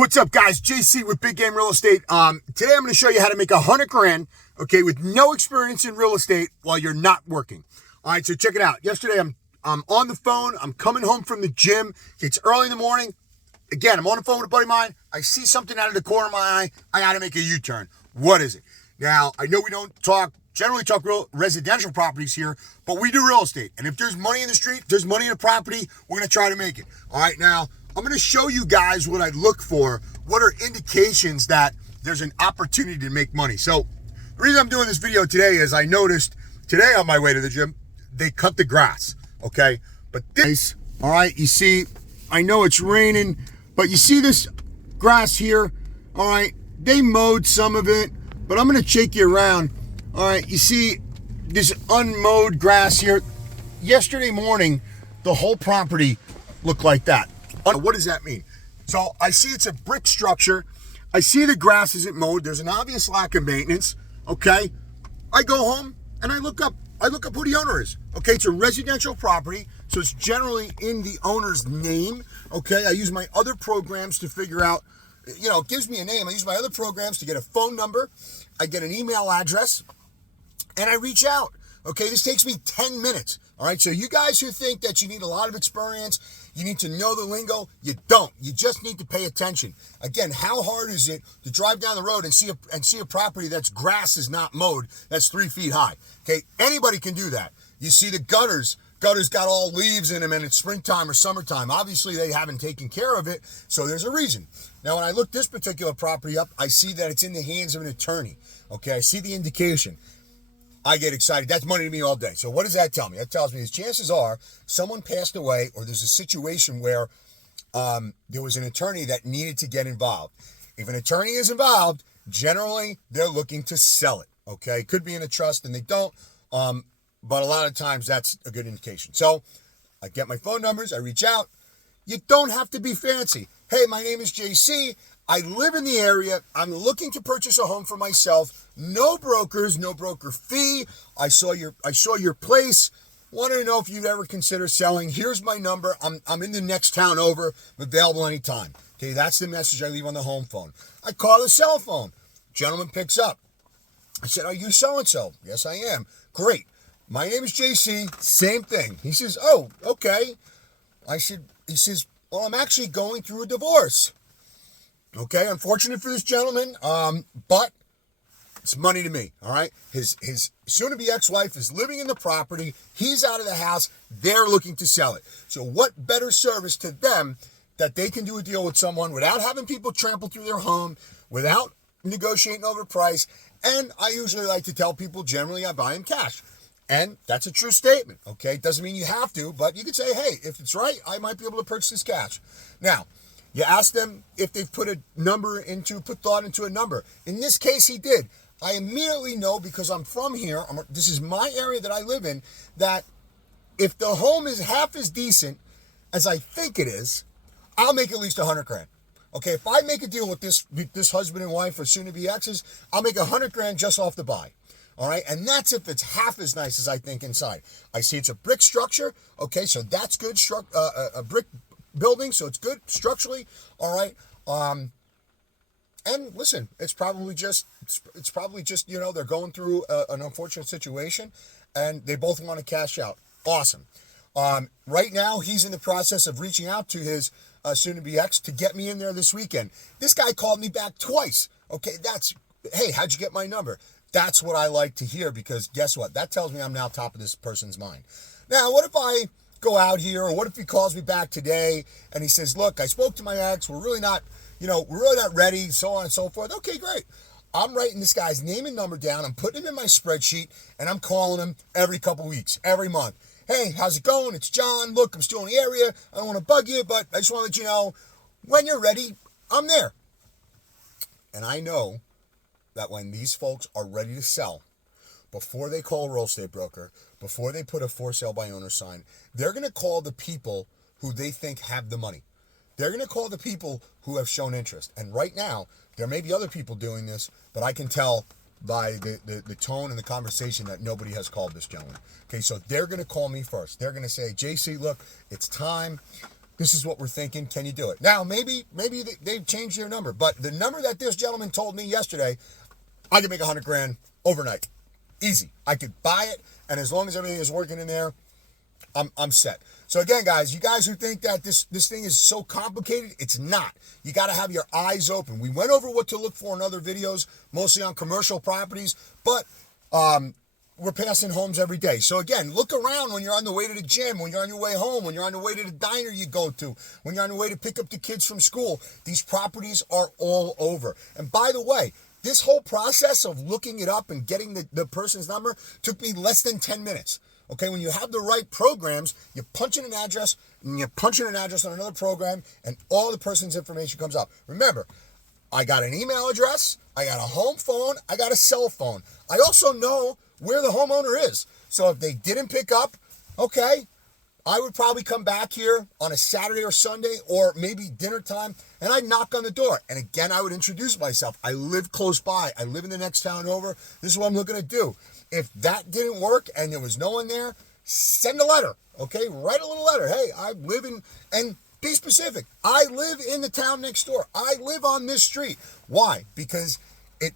What's up, guys? JC with Big Game Real Estate. Today I'm going to show you how to make 100 grand, okay, with no experience in real estate while you're not working. All right, so check it out. Yesterday I'm on the phone. I'm coming home from the gym. It's early in the morning. Again, I'm on the phone with a buddy of mine. I see something out of the corner of my eye. I got to make a U-turn. What is it? Now, I know we don't generally talk real residential properties here, but we do real estate. And if there's money in the street, there's money in the property, we're going to try to make it. All right, now, I'm going to show you guys what I look for. What are indications that there's an opportunity to make money? So the reason I'm doing this video today is I noticed today on my way to the gym, they cut the grass, okay? But this, all right, you see, I know it's raining, but you see this grass here, all right? They mowed some of it, but I'm going to shake you around. All right, you see this unmowed grass here. Yesterday morning, the whole property looked like that. What does that mean? So I see it's a brick structure. I see the grass isn't mowed. There's an obvious lack of maintenance. Okay. I go home and I look up who the owner is. Okay. It's a residential property. So it's generally in the owner's name. Okay. I use my other programs to figure out, it gives me a name. I use my other programs to get a phone number. I get an email address and I reach out. Okay. This takes me 10 minutes. All right. So you guys who think that you need a lot of experience, you need to know the lingo, you don't. You just need to pay attention. Again, how hard is it to drive down the road and see a property that's grass is not mowed, that's 3 feet high? Okay, anybody can do that. You see the gutters got all leaves in them and it's springtime or summertime. Obviously, they haven't taken care of it, so there's a reason. Now, when I look this particular property up, I see that it's in the hands of an attorney. Okay, I see the indication. I get excited. That's money to me all day. So what does that tell me? That tells me is chances are someone passed away or there's a situation where there was an attorney that needed to get involved. If an attorney is involved, generally they're looking to sell it. Okay, could be in a trust and they don't, but a lot of times that's a good indication. So I get my phone numbers. I reach out. You don't have to be fancy. Hey, my name is JC. I live in the area. I'm looking to purchase a home for myself. No brokers, no broker fee. I saw your place. Wanted to know if you'd ever consider selling. Here's my number. I'm in the next town over. I'm available anytime. Okay, that's the message I leave on the home phone. I call the cell phone. Gentleman picks up. I said, "Are you so-and-so?" "Yes, I am." "Great. My name is JC." Same thing. He says, "Oh, okay." He says, "Well, I'm actually going through a divorce." Okay, unfortunate for this gentleman, but it's money to me, all right? His soon-to-be ex-wife is living in the property. He's out of the house. They're looking to sell it. So what better service to them that they can do a deal with someone without having people trample through their home, without negotiating over price, and I usually like to tell people generally I buy them cash. And that's a true statement, okay? It doesn't mean you have to, but you could say, hey, if it's right, I might be able to purchase this cash. Now, you ask them if they've put thought into a number. In this case, he did. I immediately know because I'm from here, this is my area that I live in, that if the home is half as decent as I think it is, I'll make at least 100 grand. Okay, if I make a deal with this husband and wife or soon-to-be exes, I'll make 100 grand just off the buy. All right, and that's if it's half as nice as I think inside. I see it's a brick structure. Okay, so that's good. A brick building, so it's good structurally. All right. And listen, it's probably just they're going through an unfortunate situation and they both want to cash out. Awesome. Right now he's in the process of reaching out to his soon-to-be ex to get me in there this weekend. This guy called me back twice. Okay, hey, how'd you get my number? That's what I like to hear because guess what? That tells me I'm now top of this person's mind. Now, what if I go out here, or what if he calls me back today and he says, "Look, I spoke to my ex, we're really not ready," so on and so forth. Okay, great. I'm writing this guy's name and number down, I'm putting him in my spreadsheet, and I'm calling him every couple weeks, every month. "Hey, how's it going? It's John. Look, I'm still in the area. I don't want to bug you, but I just want to let you know, when you're ready, I'm there." And I know that when these folks are ready to sell, before they call a real estate broker, before they put a for sale by owner sign, they're going to call the people who they think have the money. They're going to call the people who have shown interest. And right now, there may be other people doing this, but I can tell by the tone and the conversation that nobody has called this gentleman. Okay, so they're going to call me first. They're going to say, "JC, look, it's time. This is what we're thinking. Can you do it? Now, maybe they've changed their number, but the number that this gentleman told me yesterday, I could make 100 grand overnight. Easy. I could buy it, and as long as everything is working in there, I'm set. So again, guys, you guys who think that this thing is so complicated, it's not. You got to have your eyes open. We went over what to look for in other videos, mostly on commercial properties, but we're passing homes every day. So again, look around when you're on the way to the gym, when you're on your way home, when you're on the way to the diner you go to, when you're on the way to pick up the kids from school. These properties are all over. And by the way, this whole process of looking it up and getting the person's number took me less than 10 minutes. Okay, when you have the right programs, you punch in an address, and you punch in an address on another program, and all the person's information comes up. Remember, I got an email address, I got a home phone, I got a cell phone. I also know where the homeowner is. So if they didn't pick up, okay, I would probably come back here on a Saturday or Sunday or maybe dinner time, and I'd knock on the door. And again, I would introduce myself. I live close by. I live in the next town over. This is what I'm looking to do. If that didn't work and there was no one there, send a letter, okay? Write a little letter. Hey, I live in, and be specific. I live in the town next door. I live on this street. Why? Because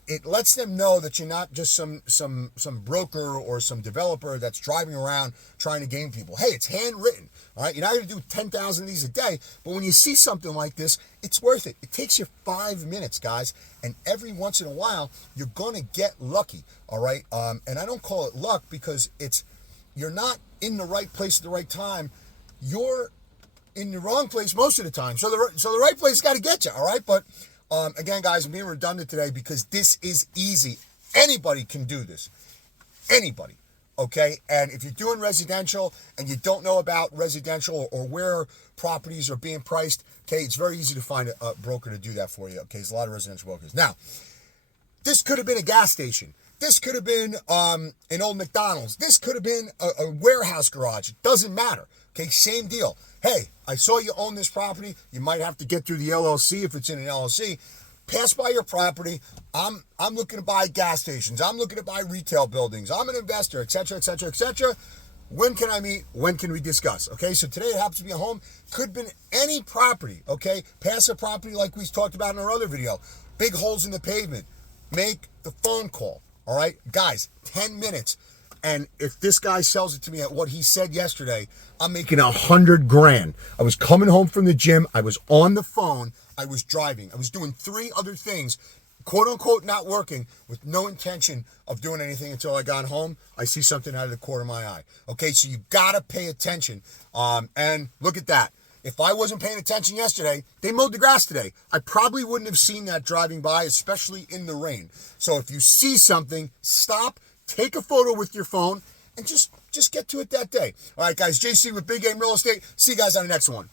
it lets them know that you're not just some broker or some developer that's driving around trying to game people. Hey, it's handwritten, all right? You're not going to do 10,000 of these a day, but when you see something like this, it's worth it. It takes you 5 minutes, guys, and every once in a while, you're going to get lucky, all right? And I don't call it luck because you're not in the right place at the right time. You're in the wrong place most of the time. So the right place got to get you, all right? But again, guys, I'm being redundant today because this is easy. Anybody can do this. Anybody, okay? And if you're doing residential and you don't know about residential or where properties are being priced, okay, it's very easy to find a broker to do that for you, okay? There's a lot of residential brokers. Now, this could have been a gas station. This could have been an old McDonald's. This could have been a warehouse garage. It doesn't matter, okay? Same deal. Hey, I saw you own this property. You might have to get through the LLC if it's in an LLC. Pass by your property. I'm looking to buy gas stations. I'm looking to buy retail buildings. I'm an investor, etc., etc., etc. When can I meet? When can we discuss? Okay, so today it happens to be a home. Could have been any property, okay? Pass a property like we talked about in our other video. Big holes in the pavement. Make the phone call, all right? Guys, 10 minutes. And if this guy sells it to me at what he said yesterday, I'm making 100 grand. I was coming home from the gym. I was on the phone. I was driving. I was doing 3 other things, quote unquote, not working, with no intention of doing anything until I got home. I see something out of the corner of my eye. Okay, so you got to pay attention. And look at that. If I wasn't paying attention yesterday, they mowed the grass today. I probably wouldn't have seen that driving by, especially in the rain. So if you see something, stop. Take a photo with your phone and just get to it that day. All right, guys, JC with Big Game Real Estate. See you guys on the next one.